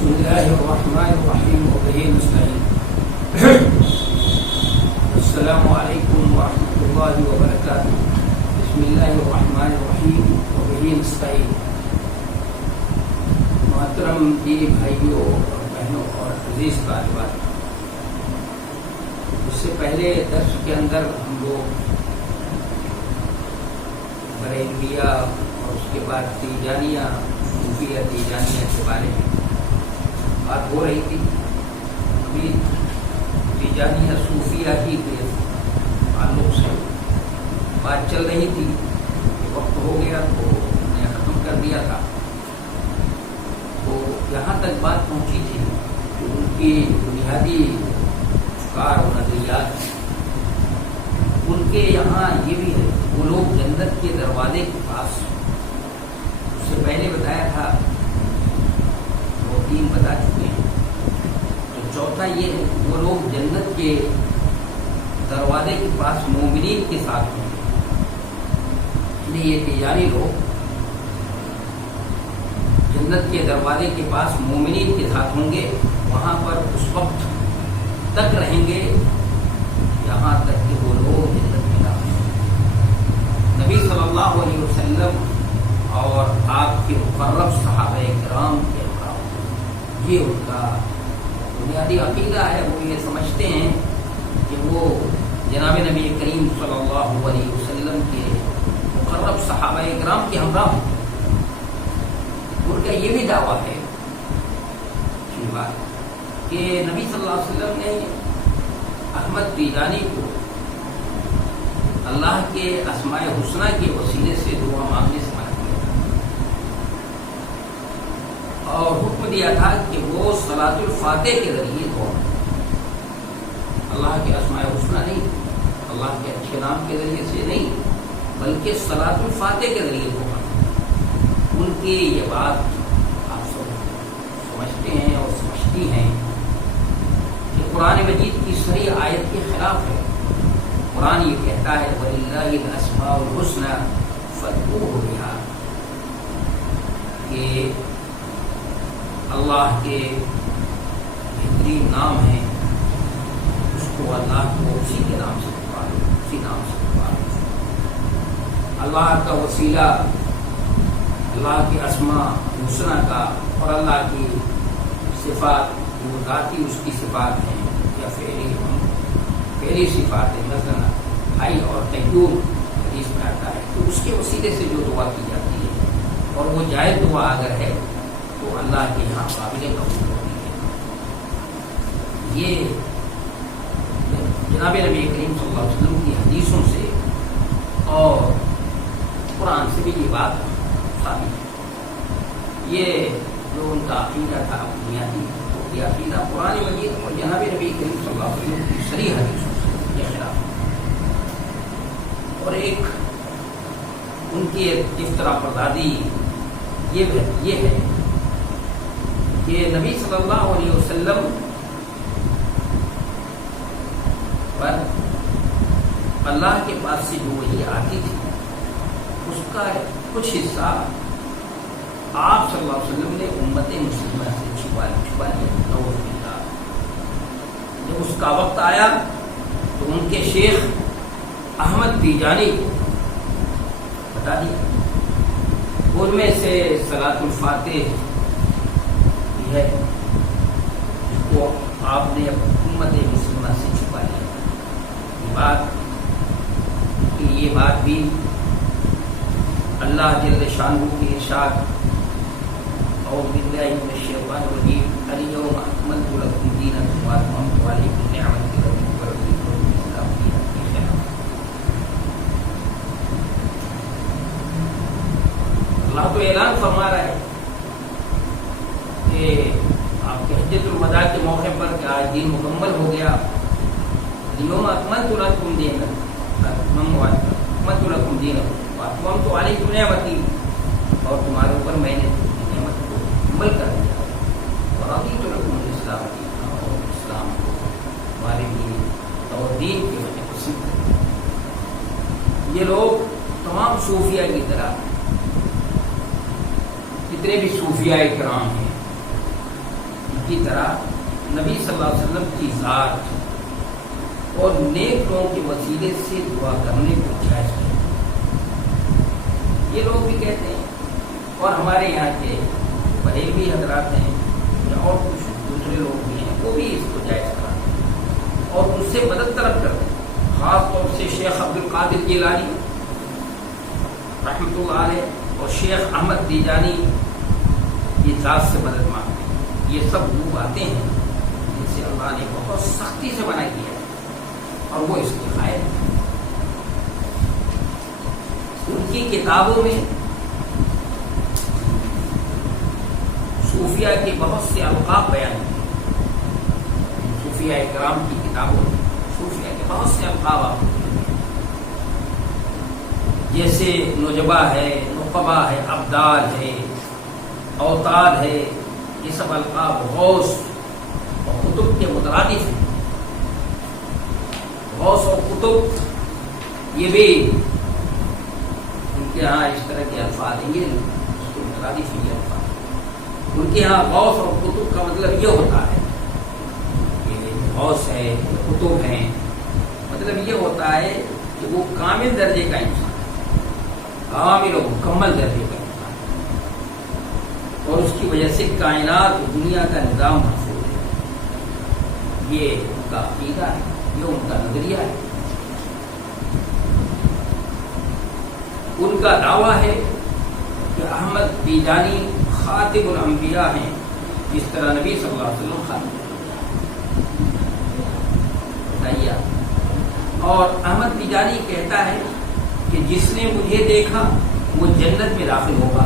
بسم الله الرحمن الرحيم وبه نستعين. السلام عليكم ورحمة الله وبركاته. بسم الله الرحمن الرحيم وبه نستعين. محترم دینی بھائیوں اور بہنوں اور عزیز طالبات، اس سے پہلے درس کے اندر ہم لوگ بریلویہ اور اس کے بعد تیجانیہ صوفیہ تیجانیہ کے بارے میں بات ہو رہی تھی. ابھی تیجانیہ صوفیہ کی کے تعلق سے بات چل رہی تھی. وقت ہو گیا تو میں نے ختم کر دیا تھا. تو یہاں تک بات پہنچی تھی کہ ان کی بنیادی افکار و نظریات، ان کے یہاں یہ بھی ہے وہ لوگ جنت کے دروازے کے پاس، اس سے پہلے بتایا تھا، وہ 3 بتا چکے ہیں. تو چوتھا یہ ہے وہ لوگ جنت کے دروازے کے پاس مومنین کے ساتھ ہوں گے. یہ تیجانی لوگ جنت کے دروازے کے پاس مومنین کے ساتھ ہوں گے، وہاں پر اس وقت تک رہیں گے یہاں تک کہ وہ لوگ جنت میں داخل ہوں. نبی صلی اللہ علیہ وسلم اور آپ کے مقرب صحابہ کرام کے اقرام، یہ ان کا بنیادی عقیدہ ہے. وہ یہ سمجھتے ہیں کہ وہ جناب نبی کریم صلی اللہ علیہ وسلم کے مقرب صحابہ کرام کے ہمراہ ہیں. ان کا یہ بھی دعویٰ ہے کہ نبی صلی اللہ علیہ وسلم نے احمد تیجانی کو اللہ کے اسماء حسنہ کے وسیلے سے دعا مانگنے سے منع کیا تھا اور حکم دیا تھا کہ وہ صلاۃ الفاتح کے ذریعے دعا، اللہ کے اسماء حسنہ نہیں، اللہ کے اچھے نام کے ذریعے سے نہیں، بلکہ صلاۃ الفاتح کے ذریعے دعا. ان کی یہ بات آپ سب سمجھتے ہیں اور سمجھتی ہیں کہ قرآن مجید کی صریح آیت کے خلاف ہے. قرآن یہ کہتا ہے وَلِلَّهِ الْأَسْمَاءُ الْحُسْنَى فَادْعُوهُ بِهَا، کہ اللہ کے بہترین نام ہیں، اس کو اللہ کو اسی کے نام سے پکارو، اسی نام سے پکارو. اللہ کا وسیلہ اللہ کے اسماء حسنہ کا اور اللہ کی صفات، وہ ذاتی اس کی صفات ہیں یا پہلی صفات ہے، مثلا حی اور قیوم حدیث میں آتا ہے. تو اس کے وسیلے سے جو دعا کی جاتی ہے اور وہ جائز دعا اگر ہے تو اللہ کے یہاں قابل قبول ہوتی ہے. یہ جناب نبی کریم صلی اللہ علیہ وسلم کی حدیثوں سے اور قرآن سے بھی یہ بات ثابت ہے. یہ جو ان کا عقیدہ تھا بنیادی، یہ عقیدہ قرآن مجید اور جناب نبی کریم صلی اللہ علیہ وسلم کی صریح حدیثوں سے یہ خلاف ہے. اور ایک ان کی افتراء پردازی یہ ہے کہ نبی صلی اللہ علیہ وسلم پر اللہ کے پاس سے جو وحی آتی تھی اس کا کچھ حصہ آپ صلی اللہ علیہ وسلم نے امت مسلمہ سے چھپا لیا. جب اس کا وقت آیا تو ان کے شیخ احمد تیجانی کو بتا دیا. ان میں سے صلاۃ الفاتح ہے جس کو آپ نے امت مسلمہ سے چھپا لیا. یہ بات بھی اللہ جل شانہ کے ارشاد اعوذ باللہ من الشیطان الرجیم الیوم اکملت لکم دینکم واتممت علیکم نعمتی ورضیت لکم الاسلام دینا کی خلاف. اللہ تو اعلان فرما رہا ہے کہ آپ کے حجۃ الوداع کے موقع پر کہ آج دین مکمل ہو گیا. الیوم اکملت لکم دینکم اکملت لکم دینکم واتممت علیکم نعمتی، اور تمہارے اوپر میں نے نعمت کو مکمل کر دیا. ورضیت لکم الاسلام دینا، اور اسلام کو تمہارے لیے اور دین کی وجہ پسند کر دیا. یہ لوگ تمام صوفیہ کی طرح جتنے بھی صوفیاء کرام ہیں کی طرح نبی صلی اللہ علیہ وسلم کی ذات اور نیک لوگوں کے وسیلے سے دعا کرنے کو جائز ہے. یہ لوگ بھی کہتے ہیں اور ہمارے یہاں کے بریلوی حضرات ہیں یا اور کچھ دوسرے لوگ بھی ہیں وہ بھی اس کو جائز کراتے ہیں اور اس سے مدد طلب کرتے ہیں. خاص طور سے شیخ عبد القادر جیلانی رحمۃ اللہ علیہ اور شیخ احمد تیجانی یہ ذات سے مدد مانگتے ہیں. یہ سب لوگ آتے ہیں جن سے اللہ نے بہت سختی سے منع کیا ہے اور وہ اس کے قائل ہیں. ان کی کتابوں میں صوفیہ کے بہت سے القاب بیان ہیں. صوفیہ کرام کی کتابوں میں صوفیہ کے بہت سے القاب آپ جیسے نجبہ ہے، نقبہ ہے، ابدال ہے، اوتاد ہے. یہ سب القاب غوث اور قطب کے مترادف ہیں. غوث اور قطب یہ بھی ان کے ہاں اس طرح کے الفاظ ہیں. یہ اس کے مترادف ہیں یہ الفاظ. ان کے ہاں غوث اور قطب کا مطلب یہ ہوتا ہے کہ غوث ہے، قطب ہیں، مطلب یہ ہوتا ہے کہ وہ کامل درجے کا انسان، کامل و مکمل درجے کا انسان، اور اس کی وجہ سے کائنات اور دنیا کا نظام محفوظ ہے. یہ ان کا عقیدہ ہے، یہ ان کا نظریہ ہے. ان کا دعویٰ ہے کہ احمد تیجانی خاتم الانبیاء ہیں جس طرح نبی صلی اللہ علیہ وسلم خاتم. بتائیے. اور احمد تیجانی کہتا ہے کہ جس نے مجھے دیکھا وہ جنت میں داخل ہوگا،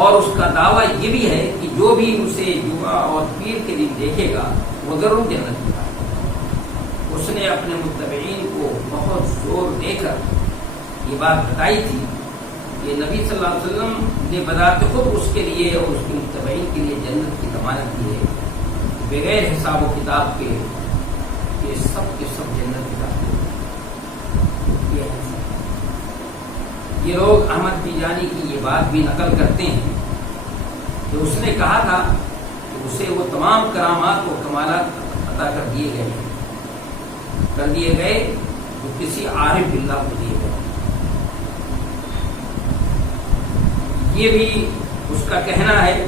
اور اس کا دعویٰ یہ بھی ہے کہ جو بھی اسے جمعہ اور پیر کے دن دیکھے گا وہ ضرور جنت میں جائے گا. اس نے اپنے متبعین کو بہت زور دے کر یہ بات بتائی تھی کہ نبی صلی اللہ علیہ وسلم نے بذات خود اس کے لیے اور اس کے متبعین کے لیے جنت کی ضمانت دی ہے بغیر حساب و کتاب کے. یہ سب کے سب جنت کی داخل. یہ لوگ احمد تیجانی کی یہ بات بھی نقل کرتے ہیں کہ اس نے کہا تھا کہ اسے وہ تمام کرامات و کمالات عطا کر دیے گئے جو کسی عارف باللہ کو دیے گئے. یہ بھی اس کا کہنا ہے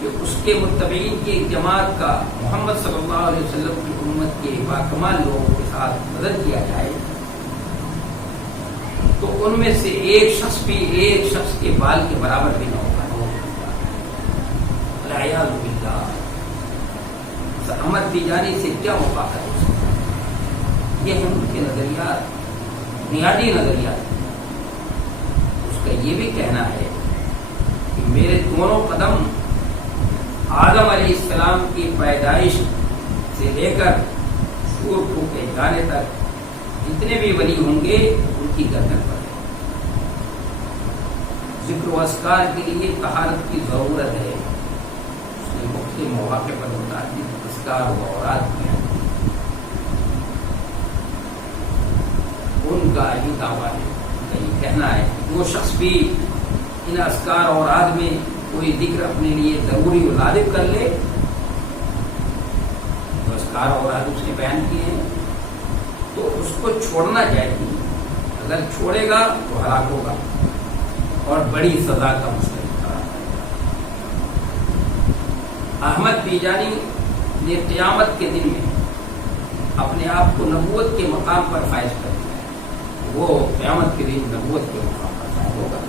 کہ اس کے متبعین کی ایک جماعت کا محمد صلی اللہ علیہ وسلم کی امت کے باکمال لوگوں کے ساتھ مدد کیا جائے تو ان میں سے ایک شخص بھی ایک شخص کے بال کے برابر بھی نہ ہوگا. العیاذ باللہ. احمد تیجانی سے کیا مفاقت ہو سکتا ہے؟ یہ ہیں ان کے نظریات، بنیادی نظریات. اس کا یہ بھی کہنا ہے کہ میرے دونوں قدم آدم علیہ السلام کی پیدائش سے لے کر سور پھونکے جانے تک جتنے بھی ولی ہوں گے ان کی گردن پر ہے. ذکر و اذکار کے لیے طہارت کی ضرورت ہے. اس نے مختلف مواقع پر متعدد اذکار و اوراد کیا. ان کا یہ دعویٰ ہے، یہ کہنا ہے کہ جو شخص بھی ان اذکار اور اوراد میں کوئی ذکر اپنے لیے ضروری و لازم کر لے، جو اذکار اور اوراد اس نے بیان کیے ہیں، تو اس کو چھوڑنا چاہیے. اگر چھوڑے گا تو ہلاک ہوگا اور بڑی سزا کا مستحق قرار پائے گا. احمد تیجانی نے قیامت کے دن میں اپنے آپ کو نبوت کے مقام پر فائز کر دیا ہے. وہ قیامت کے دن نبوت کے مقام پر فائز ہوگا.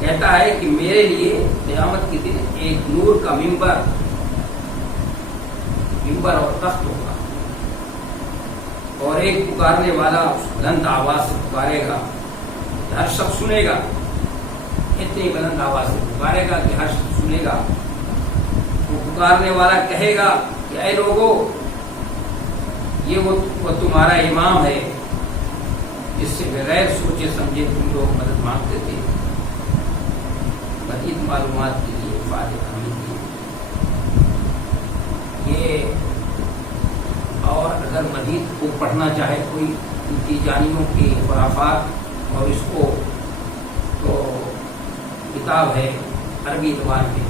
کہتا ہے کہ میرے لیے قیامت کے دن ایک نور کا ممبر اور تخت ہوگا، اور ایک پکارنے والا بلند آواز سے پکارے گا کہ ہر شخص سنے گا. اتنی بلند آواز سے پکارے گا کہ ہر شخص سنے گا. وہ پکارنے والا کہے گا کہ اے لوگوں، یہ وہ تمہارا امام ہے جس سے بغیر سوچے سمجھے تم لوگ مدد مانگتے تھے. مزید معلومات کے لیے فاتح حمید یہ، اور اگر مزید کو پڑھنا چاہے کوئی ان کی جانیوں کی خرافات اور اس کو، تو کتاب ہے عربی زبان کے،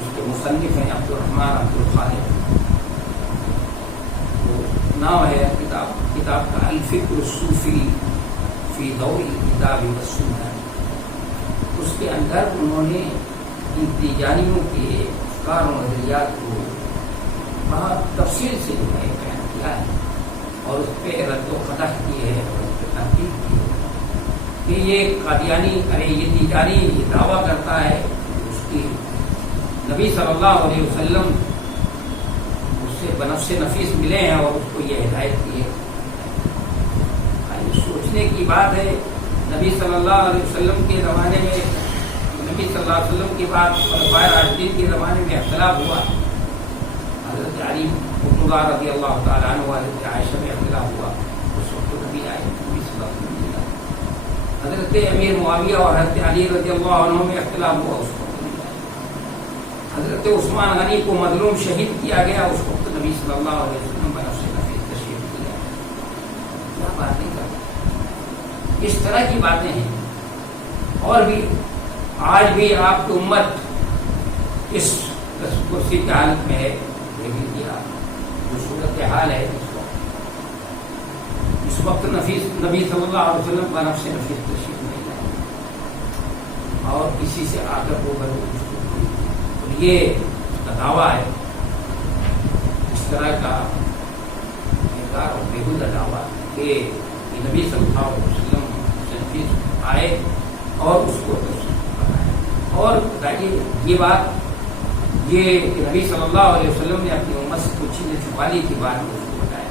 اس کے مصنف ہیں عبدالرحمن عبدالخالق، نام ہے کتاب کا الفکر الصوفی فی ضوء الکتاب والسنہ۔ اس کے اندر انہوں نے ان تیجانیوں کے افکار و نظریات کو بہت تفصیل سے جو ہے بیان کیا ہے، اور اس پہ رد و قدح کی ہے اور اس پہ تنقید کی ہے کہ یہ قادیانی، یہ تیجانی یہ دعویٰ کرتا ہے اس کی نبی صلی اللہ علیہ وسلم سے بنفس نفیس ملے ہیں اور اس کو یہ ہدایت کی ہے۔ سوچنے کی بات ہے، نبی صلی اللہ علیہ وسلم کے زمانے میں، نبی صلی اللہ علیہ وسلم کے بعد خلفائے راشدین کے زمانے میں اختلاف ہوا، حضرت علی رضی اللہ تعالیٰ عنہ، حضرت عائشہ میں اختلاف ہوا، اس وقت نبی آئے، نبی صلی اللہ علیہ وسلم، حضرت امیر معاویہ اور حضرت علی رضی اللہ عنہ میں اختلاف ہوا، اس وقت حضرت عثمان غنی کو مظلوم شہید کیا گیا، اس وقت نبی صلی اللہ علیہ وسلم بنفس نفیس تشریف کیا۔ کیا باتیں کرتے، اس طرح کی باتیں ہیں۔ اور بھی آج بھی آپ کی امت اس کرسی کی حالت میں ہے، لیکن کیا جو صورت حال ہے اس وقت نبی صلی اللہ علیہ وسلم بنفس نفیس تشریف نہیں لائے، اور کسی سے آ کر وہ یہ کا دعویٰ ہے، اس طرح کا بیکار اور بےہودہ دعویٰ کہ نبی صلی اللہ علیہ وسلم سے آئے اور اس کو بتائے، اور بتائیے یہ بات، یہ کہ نبی صلی اللہ علیہ وسلم نے اپنی امت سے کچھ چیزیں چھپا لی تھی، بعد میں اس کو بتایا۔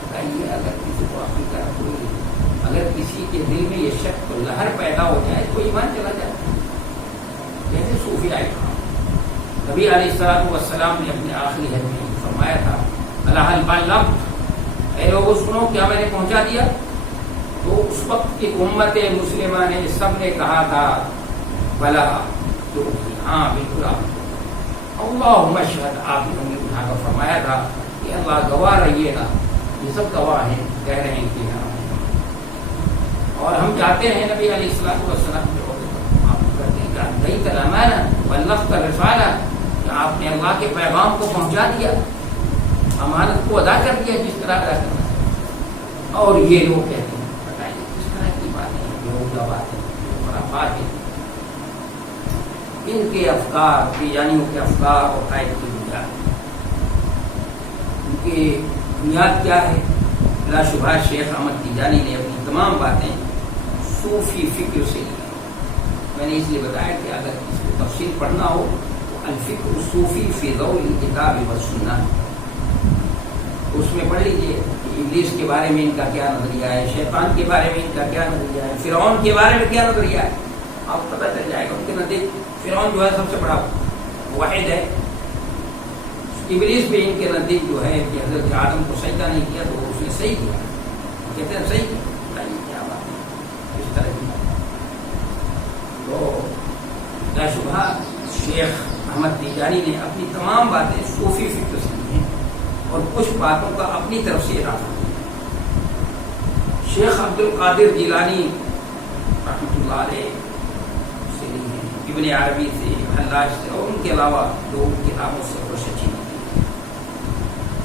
بتائیے اگر کسی کو اپنی طرف کوئی، اگر کسی کے دل میں یہ شک و لہر پیدا ہو جائے تو ایمان چلا جائے، جیسے صوفیاء کرام۔ نبی علیہ الصلوۃ والسلام نے اپنے آخری حج میں فرمایا تھا، اللہ البلغت، اے لوگوں سنو کیا میں نے پہنچا دیا؟ تو اس وقت کی امت مسلمہ نے سب نے کہا تھا بلا، تو ہاں بالکل آپ، اللہم اشہد، آپ نے انہیں اٹھا کر فرمایا تھا کہ اللہ گواہ رہیے گا، یہ سب گواہ ہیں، کہہ رہے ہیں کہ ہاں، اور ہم چاہتے ہیں نبی علیہ الصلوۃ والسلام نہیں تلامانا بلغت الرسالہ، کہ آپ نے اللہ کے پیغام کو پہنچا دیا، امانت کو ادا کر دیا جس طرح ادا کرنا ہے۔ اور یہ لوگ کہتے ہیں، بتائیے کس طرح کی باتیں ہیں، بےہودہ باتیں، خرافات ہیں۔ ان کے افکار، تیجانیوں کے افکار اور قائد کی بنیاد، ان کی بنیاد کیا ہے؟ بلا شبہ شیخ احمد تیجانی نے اپنی تمام باتیں صوفی فکر سے لی۔ میں نے اس لیے بتایا کہ اگر اس کو تفصیل پڑھنا ہو تو الفکر الصوفی فی ضوء الکتاب والسنہ، اس میں پڑھ لیجیے کہ ابلیس کے بارے میں ان کا کیا نظریہ ہے، شیطان کے بارے میں ان کا کیا نظریہ ہے، فرعون کے بارے میں کیا نظریہ ہے، آپ کو پتہ چل جائے گا۔ ان کے نزدیک فرعون جو ہے سب سے بڑا واحد ہے، ابلیس بھی ان کے نزدیک جو ہے کہ حضرت آدم کو سجدہ نہیں کیا تو اس نے صحیح کیا، کہتے ہیں صحیح کیا۔ بتائیے کیا بات ہے اس طرح کی۔ تو لا شبہ شیخ احمد تیجانی نے اپنی تمام باتیں صوفی فکر سے لی ہیں اور کچھ باتوں کا اپنی طرف سے اضافہ کیا۔ شیخ عبد القادر جیلانی رحمۃ اللہ علیہ سے لی ہیں، ابن عربی سے، حلاج سے، اور ان کے علاوہ دو کتابوں سے کچھ اچھی ہوتی ہے۔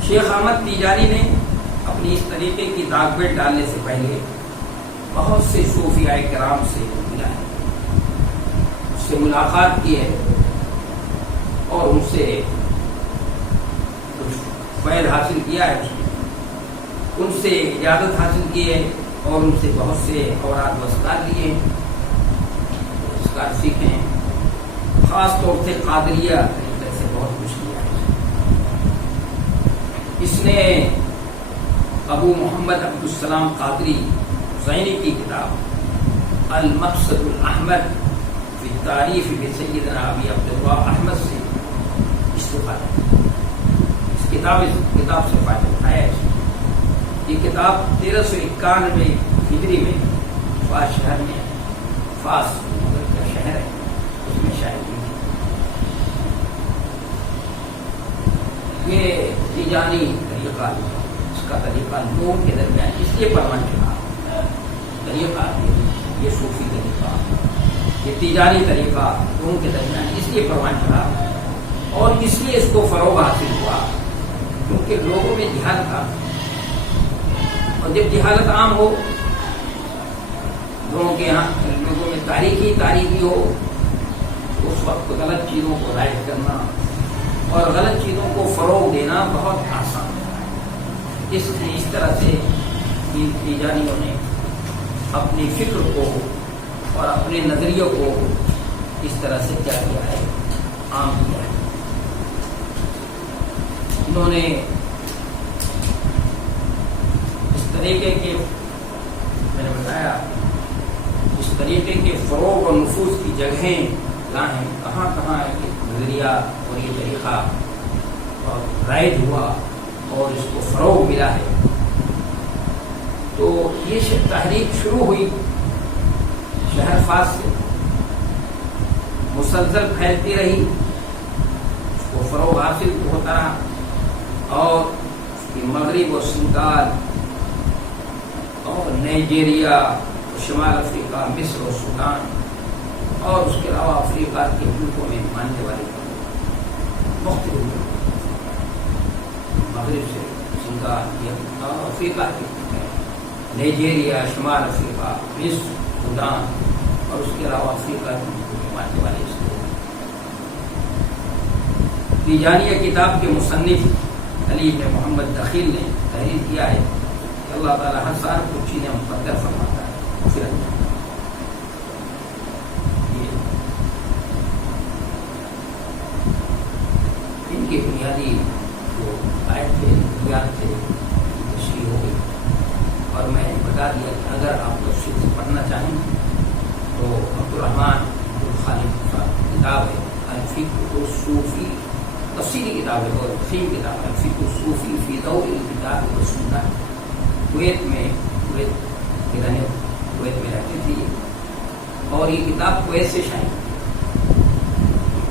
شیخ احمد تیجانی نے اپنی اس طریقے کی داغ بیٹ ڈالنے سے پہلے بہت سے صوفیاء کرام سے ملا ہے، سے ملاقات کی ہے اور ان سے کچھ فیض حاصل کیا ہے، ان سے اجازت حاصل کی ہے اور ان سے بہت سے اوراد و اذکار لیے، اذکار سیکھے ہیں، خاص طور سے قادریہ طریقے سے بہت کچھ لیا ہے۔ اس نے ابو محمد عبدالسلام قادری زینی کی کتاب المقصد الاحمد فی التعریف بسیدنا ابی عبداللہ احمد سے استفادہ، اس کتاب سے فائدہ اٹھایا ہے۔ یہ کتاب 1391 ہجری میں فاس شہر میں، فاس مغرب کا شہر ہے، اس میں شائع ہوئی تھی۔ یہ تیجانی طریقہ، اس کا طریقہ لوگوں کے درمیان اس لیے پرمن چلا، طریقہ یہ صوفی طریقہ یہ تیجانی طریقہ دونوں کے درمیان اس لیے پروان چڑھا اور اس لیے اس کو فروغ حاصل ہوا کیونکہ لوگوں میں جہالت تھا، اور جب جہالت عام ہو، لوگوں کے یہاں لوگوں میں تاریخی ہو، اس وقت غلط چیزوں کو رائج کرنا اور غلط چیزوں کو فروغ دینا بہت آسان ہے۔ اس طرح سے ان تیجانیوں نے اپنی فکر کو اور اپنے نظریوں کو اس طرح سے کیا کیا ہے، عام کیا ہے۔ انہوں نے اس طریقے کے، میں نے بتایا، اس طریقے کے فروغ اور نفوذ کی جگہیں کہاں ہیں، کہاں کہاں یہ نظریہ اور یہ طریقہ اور رائج ہوا اور اس کو فروغ ملا ہے۔ تو یہ تحریک شروع ہوئی شہر فاس سے، مسلسل پھیلتی رہی، اس کو فروغ حاصل ہوتا رہا، اور مغرب اور سنگال اور نائجیریا، شمال افریقہ، مصر اور سوڈان، اور اس کے علاوہ افریقہ کے ملکوں میں ماننے والے مختلف مغرب سے سنگال یا افریقہ کے نائجیریا، شمال افریقہ، مصر، سوڈان اور اس کے علاوہ افریقہ کے ملکوں میں ماننے والے اس کو تیجانیہ کتاب کے مصنف علی بن محمد دخیل نے تحریر کیا ہے کہ اللہ تعالیٰ ہر سال کچھ چیزیں مقدر فرماتا ہے، پھر ان کے بنیادی جو آیت تھے، بنیاد تھے، تشریح ہو گئی، اور میں نے بتا دیا کہ اگر آپ تفصیل سے پڑھنا چاہیں تو عبدالرحمن الخالق کا کتاب ہے الفقہ الصوفی، تفصیلی کتاب ہے، بہت فہم کتاب ہے، الفقہ الصوفی فی ضوء الکتاب والسنہ۔ کویت میں رہتی تھی اور یہ کتاب کویت سے شائع،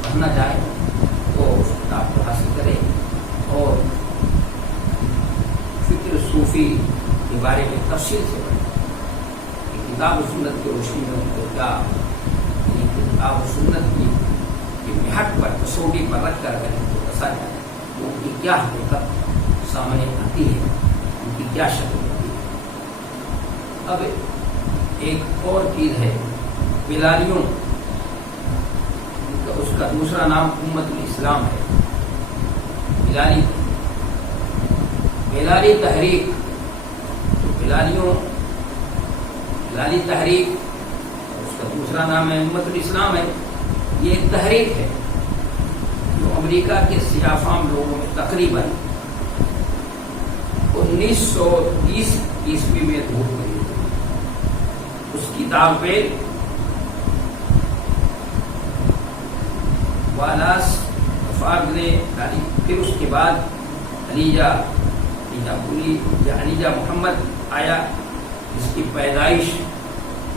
پڑھنا چاہے تو اس کتاب کو حاصل کرے اور فکر صوفی کے بارے میں تفصیل سے پڑھے۔ کتاب و سنت کی روشنی میں ان کو کیا، کتاب و سنت کی محک پر، تصوری پر رکھ کر ان کو دسا جائے تو ان کی کیا حقیقت سامنے آتی ہے، ان کی کیا شکل ہوتی ہے۔ اب ایک اور چیز ہے، بلالیوں، اس کا دوسرا نام امت الاسلام ہے۔ بلالی تحریک، بلالی تحریک، اس کا دوسرا نام ہے امت الاسلام ہے۔ یہ ایک تحریک ہے جو امریکہ کے سیاہ فام لوگوں میں تقریباً 1930 عیسوی میں دھوپ گئی۔ اس کتاب پہ والاس افاق نے ڈالی، پھر اس کے بعد علیجہ محمد آیا، اس کی پیدائش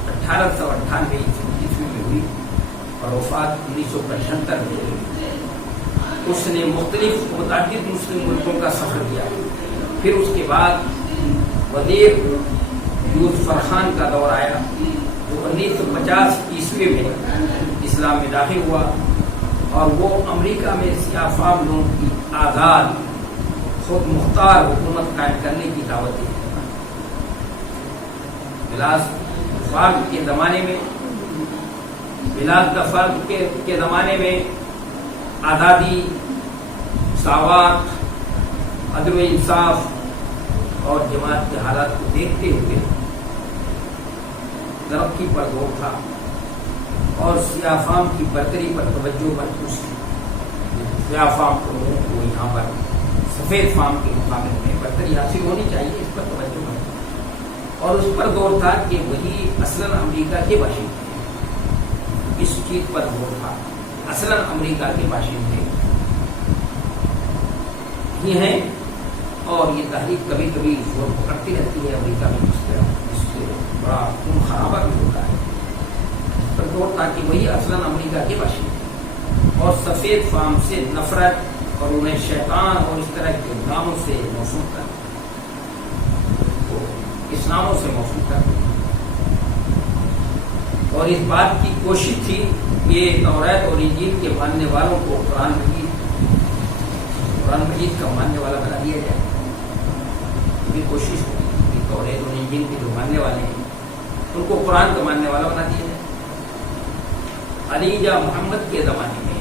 1898 عیسوی میں ہوئی اور وفات 1975 میں ہوئی۔ اس نے متعدد مسلم ملکوں کا سفر کیا، پھر اس کے بعد وزیر یوسف فرخان کا دور آیا جو 1950 عیسوی میں اسلام میں داخل ہوا، اور وہ امریکہ میں سیاہ فام لوگوں کی آزاد خود مختار حکومت قائم کرنے کی دعوت دی۔ بلاد کے زمانے میں آزادی، مساوات، عدل و انصاف اور جماعت کے حالات کو دیکھتے ہوئے ترقی پر زور تھا اور سیاہ فام کی برتری پر توجہ مرکوز تھی۔ سیاہ فام لوگوں کو یہاں پر سفید فام کے مقابلے میں برتری حاصل ہونی چاہیے، اس پر توجہ مرکوز، اور اس پر زور تھا کہ وہی اصلاً امریکہ کے باشندے ہیں۔ اس چیز پر زور تھا، اصلاً امریکہ کے باشندے ہی ہیں، اور یہ تحریک کبھی کبھی زور پکڑتی رہتی ہے امریکہ میں، اس سے بڑا خون خرابہ بھی ہوتا ہے۔ اس پر زور تھا کہ وہی اصلاً امریکہ کے باشندے اور سفید فام سے نفرت اور انہیں شیطان اور اس طرح کے ناموں سے موسوم کر، اس ناموں سے موسوم کر اور اس بات کی کوشش تھی کہ توریت اور انجیل کے ماننے والوں کو قرآن مجید کا ماننے والا بنا دیا جائے. یہ کوشش ہوئی کہ توریت اور انجیل کے جو ماننے والے ہیں ان کو قرآن کا ماننے والا بنا دیا جائے. علی جا محمد کے زمانے میں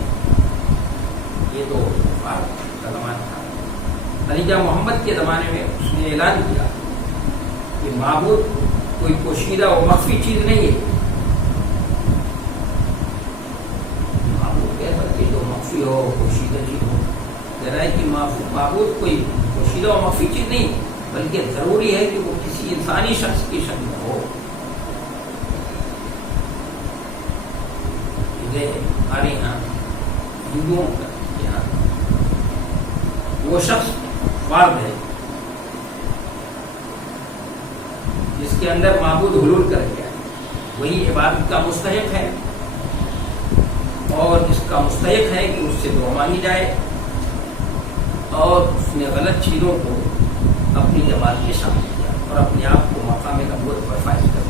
یہ تو کا زمانہ تھا. علی جا محمد کے زمانے میں اس نے اعلان کیا کہ معبود کوئی پوشیدہ و مخفی چیز نہیں ہے. معبود کیسا چیز ہو، مخفی ہو، پوشیدہ چیز ہو. کہہ رہا ہے کہ معبود کوئی پوشیدہ و مخفی چیز نہیں، بلکہ ضروری ہے کہ وہ کسی انسانی شخص کی شکل میں ہو. ہمارے یہاں ہندوؤں کا یہاں وہ شخص فرد ہے جس کے اندر معبود حلول کر گیا ہے، وہی عبادت کا مستحق ہے اور اس کا مستحق ہے کہ اس سے دعا مانگی جائے اور اس نے غلط چیزوں کو اپنی جماعت میں شامل کیا اور اپنے آپ کو مقام نبوت پر فائز کر دیا.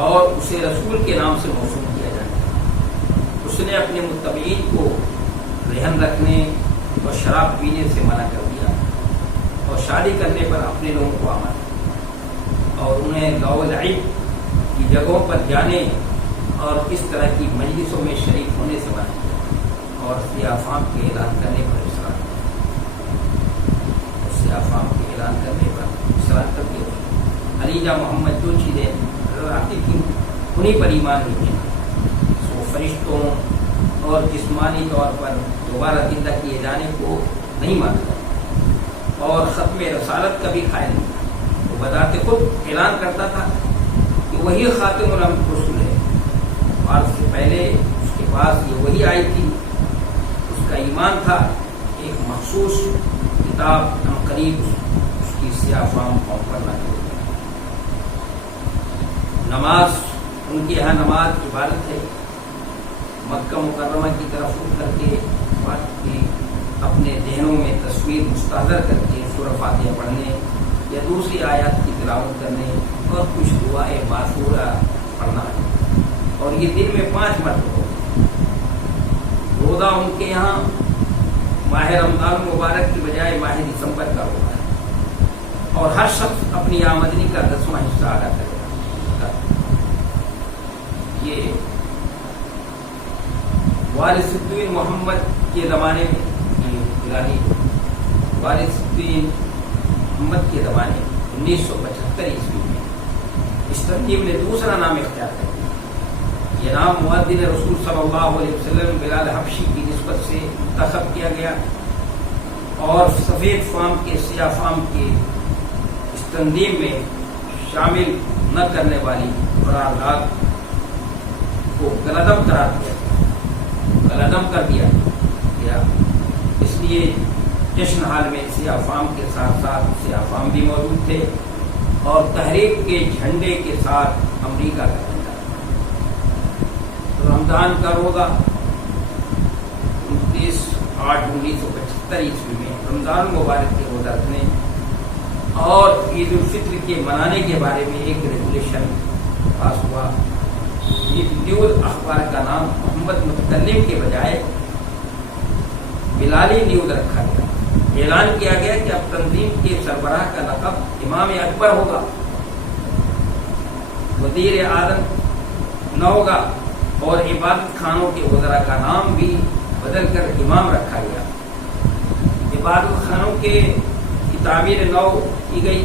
اور اسے رسول کے نام سے موسوم کیا جاتا ہے. اس نے اپنے متبعین کو رہن رکھنے اور شراب پینے سے منع کر دیا اور شادی کرنے پر اپنے لوگوں کو آمد اور انہیں لو العب کی جگہوں پر جانے اور اس طرح کی مجلسوں میں شریک ہونے سے منع کیا اور سیافام کے اعلان کرنے پر اصرار کر دیا. علی جا محمد جو چیزیں آتی تھیں انہیں پر ایمان نہیں ہے. وہ فرشتوں اور جسمانی طور پر دوبارہ زندہ کیے جانے کو نہیں مانتا اور ختم رسالت کا بھی قائل نہیں تھا. وہ بذات خود اعلان کرتا تھا کہ وہی خاتم الرسول ہے اور اس سے پہلے اس کے پاس یہ وہی آئی تھی. اس کا ایمان تھا ایک مخصوص کتاب قریب اس کی سیاہ فام قوم پر نہ. نماز ان کے یہاں نماز عبادت ہے. مکہ مکرمہ کی طرف رخ کر کے اپنے ذہنوں میں تصویر مستحضر کر کے سورہ فاتحہ پڑھنے یا دوسری آیات کی تلاوت کرنے اور کچھ دعائیں معصورہ پڑھنا ہے. اور یہ دن میں 5 مرتبہ. روزہ ان کے یہاں ماہ رمضان مبارک کی بجائے ماہ دسمبر کا روزہ ہے اور ہر شخص اپنی آمدنی کا 10واں حصہ ادا کرے. یہ وارث الدین محمد کے زمانے میں وارث الدین محمد کے زمانے 1975 عیسوی میں اس ترتیب نے دوسرا نام اختیار کر دیا. یہ نام مؤذن رسول صلی اللہ علیہ وسلم بلال حبشی کی نسبت سے منتخب کیا گیا اور سفید فام کے سیاہ فام کے اس تنظیم میں شامل نہ کرنے والی قرارداد کو کلعدم کر دیا گیا. اس لیے جشن حال میں سیاہ فام کے ساتھ ساتھ سیاہ فام بھی موجود تھے اور تحریک کے جھنڈے کے ساتھ امریکہ کا جھنڈا. رمضان کا روزہ 29/8/1975 عیسوی میں رمضان مبارک کے روزہ رکھنے اور عید الفطر کے منانے کے بارے میں ایک ریگولیشن پاس ہوا. یہ نیوز اخبار کا نام محمد متکلم کے بجائے بلالی نیوز رکھا گیا. اعلان کیا گیا کہ اب تنظیم کے سربراہ کا لقب امام اکبر ہوگا، وزیر اعظم نہ ہوگا اور عبادت خانوں کے وزراء کا نام بھی بدل کر امام رکھا گیا. عبادت خانوں کے تعمیر نو کی گئی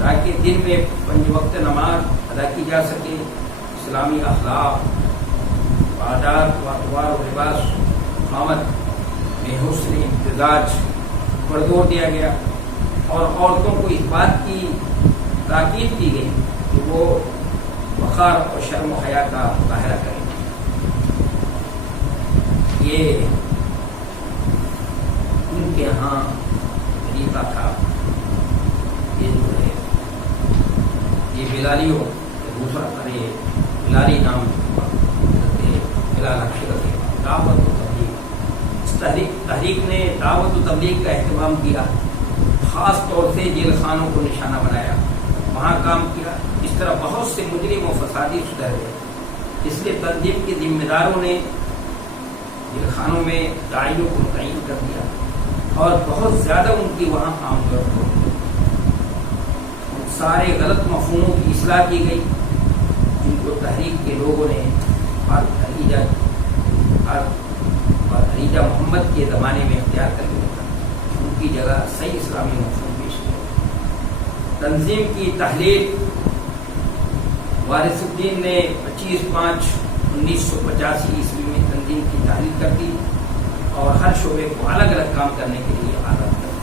تاکہ دن میں 5 وقت نماز ادا کی جا سکے. اسلامی اخلاق، عادات و اطوار و لباس آمد میں حسن امتزاج پر زور دیا گیا اور عورتوں کو اس بات کی تاکید کی گئی کہ وہ وقار اور شرم و حیا کا مظاہرہ کریں. یہ ان کے یہاں طریقہ تھا. یہ جو ہے یہ بلالی ہو دوسرا کرے بلالی نام بلال حبشی دعوت و تبلیغ. اس تحریک نے دعوت و تبلیغ کا اہتمام کیا، خاص طور سے جیل خانوں کو نشانہ بنایا، وہاں کام کیا۔ اس طرح بہت سے مجرم و فسادی سدھر گئے۔ اس لیے تنظیم کے ذمہ داروں نے جیل خانوں میں داعیوں کو متعین کر دیا اور بہت زیادہ ان کی وہاں آمد و رفت ہوئی۔ ان سارے غلط مفہوموں کی اصلاح کی گئی جن کو تحریک کے لوگوں نے خواجہ محمد کے زمانے میں اختیار کر لیا تھا، ان کی جگہ صحیح اسلامی مفہوم پیش کیا۔ تنظیم کی تحلیل وارث الدین نے 25/5/1985 میں تنظیم کی تحلیل کر دی اور ہر شعبے کو الگ الگ کام کرنے کے لیے آزاد کر دیا۔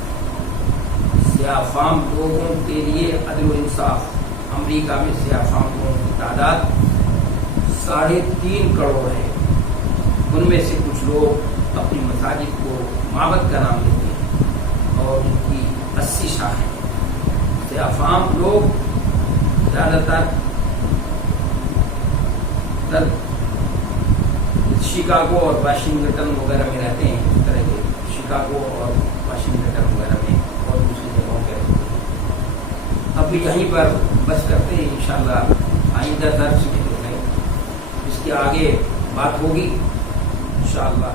سیاہ فام لوگوں کے لیے عدل و انصاف۔ امریکہ میں سیاہ فام لوگوں کی تعداد 3.5 کروڑ ہے۔ ان میں سے کچھ لوگ اپنی مساجد کو معبد کا نام دیتے ہیں اور ان کی 80 شاخیں۔ سیاہ فام لوگ زیادہ تر شکاگو اور واشنگٹن وغیرہ میں رہتے ہیں، اس طرح کے شکاگو اور واشنگٹن وغیرہ میں اور دوسری جگہوں پہ رہتے ہیں۔ اب بھی یہیں پر بس کرتے ہیں، انشاءاللہ آئندہ درس میں جو ہے اس کے آگے بات ہوگی انشاءاللہ۔